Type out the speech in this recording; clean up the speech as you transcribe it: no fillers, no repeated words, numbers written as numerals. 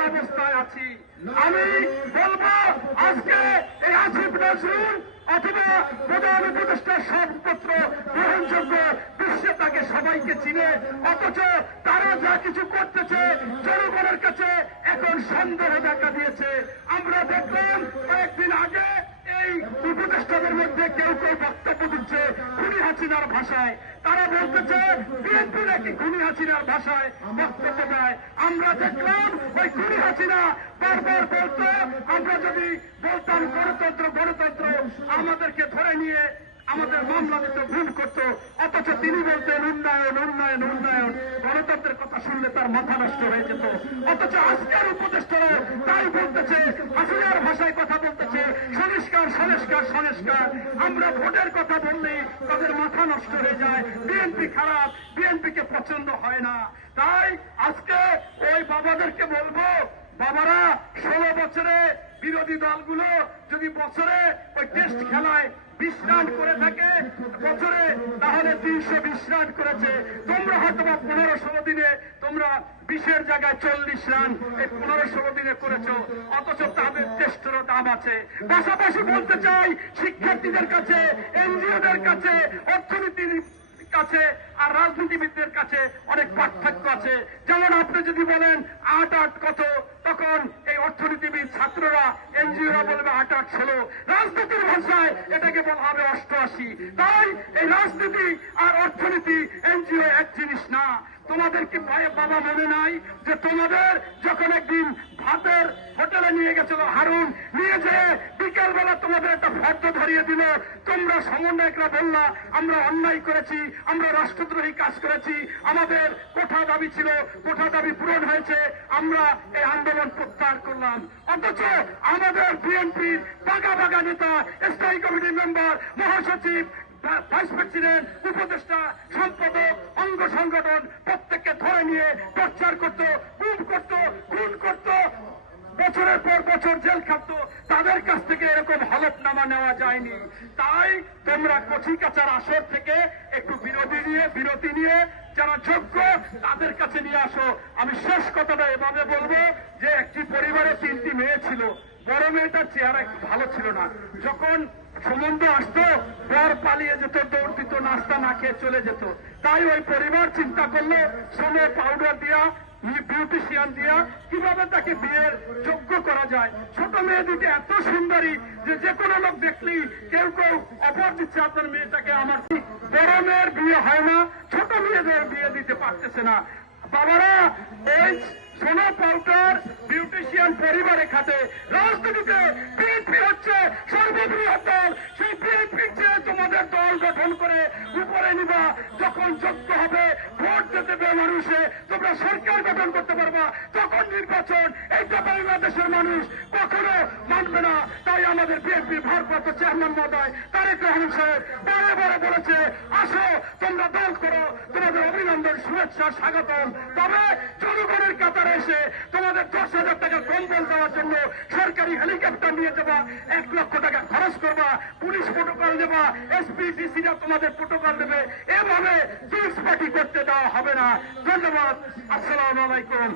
অচেতন অবস্থায় আছি। আমি বলবো আজকে এই আসিফ নজরুল অথবা প্রধান উপদেষ্টার সর্বত্র গ্রহণযোগ্য, বিশ্বে তাকে সবাইকে চিনে, অথচ তারা যা কিছু করতেছে জনগণের কাছে এখন সন্দেহ দেখা দিয়েছে। আমরা দেখলাম কয়েকদিন আগে এই উপদেষ্টাদের মধ্যে কেউ কেউ বক্তব্য দিচ্ছে খুনি হাসিনার ভাষায়। তারা বলতেছে বিএনপি নাকি খুনি হাসিনার ভাষায় বক্তব্য দেয়। আমরা দেখলাম ওই খুনি হাসিনা বারবার বলতো আমরা যদি বলতাম গণতন্ত্র গণতন্ত্র, আমাদেরকে ধরে নিয়ে আমাদের মামলা দিতে ভুল করতো, অথচ তিনি বলতেন উন্নয়ন উন্নয়ন উন্নয়ন। গণতন্ত্রের কথা শুনলে তার মাথা নষ্ট হয়ে যেত। অথচ আজকের উপদেষ্টারা তাই বলতেছে, হাসিনার ভাষায় কথা বলতেছে, সংস্কার সংস্কার সংস্কার। আমরা ভোটের কথা বললেই তাদের মাথা নষ্ট হয়ে যায়, বিএনপি খারাপ, বিএনপিকে পছন্দ হয় না। তাই আজকে ওই বাবাদেরকে বলবো, বাবারা 16 বছরে বিরোধী দলগুলো যদি বছরে ওই টেস্ট খেলায় 20 রান করে থাকে বছরে, তাহলে 320 রান করেছে। তোমরা হয়তো 15-16 দিনে তোমরা 20-এর জায়গায় 40 রান এই 15-16 দিনে করেছো, অথচ তাদের টেস্টেরও দাম আছে। পাশাপাশি বলতে চাই শিক্ষার্থীদের কাছে, এনজিওদের কাছে, অর্থনীতির কাছে আর রাজনীতিবিদদের কাছে অনেক পার্থক্য আছে। যেমন আপনি যদি বলেন 8-8 কত, তখন এই অর্থনীতিবিদ ছাত্ররা এনজিওরা বলবে 8-8 16। রাজনীতির ভাষায় এটাকে বলা হবে 88। তাই এই রাজনীতি আর অর্থনীতি এনজিও এক জিনিস না। তোমাদেরকে বাবা মনে নাই যে তোমাদের যখন একদিন ভাতের হোটেলে নিয়ে গেছিল হারুন, নিয়ে যেয়ে বিকাল বেলা তোমাদের একটা ফর্দ ধরিয়ে দিল, তোমরা সমন্বয়করা বললা আমরা অন্যায় করেছি, আমরা রাষ্ট্রদ্রোহী কাজ করেছি, আমাদের কোঠা দাবি ছিল, কোঠা দাবি পূরণ হয়েছে, আমরা এই আন্দোলন প্রত্যাহার করলাম। অথচ আমাদের বিএনপির বাগা বাগা নেতা, স্থায়ী কমিটির মেম্বার, মহাসচিব, ভাইস প্রেসিডেন্ট, উপদেষ্টা, সম্পাদক, অঙ্গ সংগঠন প্রত্যেককে ধরে নিয়ে টর্চার করতো, গুম করতো, খুন করতো, বছরের পর বছর জেল খাটতো। তাদের কাছ থেকে এরকম হলফনামা নেওয়া যায়নি। তাই তোমরা কচি কাচার আসর থেকে একটু বিরতি নিয়ে যারা যোগ্য তাদের কাছে নিয়ে আসো। আমি শেষ কথাটা এভাবে বলবো যে একটি পরিবারে 3টি মেয়ে ছিল। বড় মেয়েটার চেহারা একটু ভালো ছিল না। যখন সম্বন্ধ আসতো বর পালিয়ে যেত, দৌড় দিত, নাস্তা না খেয়ে চলে যেত। তাই ওই পরিবার চিন্তা করলো সোনে পাউডার দিয়া, বিউটিশিয়ান দিয়া কিভাবে তাকে বিয়ের যোগ্য করা যায়। ছোট মেয়ে দুটি এত সুন্দরী যে কোনো লোক দেখলেই কেউ কেউ অফার দিচ্ছে আপনার মেয়েটাকে আমার। বড় মেয়ের বিয়ে হয় না, ছোট মেয়েদের বিয়ে দিতে পারতেছে না। বাবারা এই সোনা পাউডার বিউটিশিয়ান পরিবারে খাতে, রাজনীতিতে বিএনপি হচ্ছে সর্ববৃহৎ দল। সেই বিএনপির চেয়ে তোমাদের দল গঠন করে উপরে নিবা, যখন যোগ্য হবে ভোট দিতে দেবে মানুষে, তোমরা সরকার গঠন করতে পারবা, তখন নির্বাচন এইটা বাংলাদেশের মানুষ কখনো মানবে না। তাই আমাদের বিএনপির ভারপ্রাপ্ত চেয়ারম্যান মহোদয় তারেক রহমান সাহেব বারে বারে বলেছে, আসো তোমরা দল করো, তোমাদের অভিনন্দন, শুভেচ্ছা, স্বাগতম। তবে জনগণের কাতারে এসে তোমাদের 10,000 টাকা কম্বল দেওয়ার জন্য সরকারি হেলিকপ্টার নিয়ে যাবা, 1 লক্ষ টাকা খরচ করবা, পুলিশ প্রোটোকল দেবা, এসপি ডিসিরা তোমাদের প্রোটোকল দেবে। এভাবে জুস পার্টি করতে দেওয়া হবে না। ধন্যবাদ। আসসালামু আলাইকুম।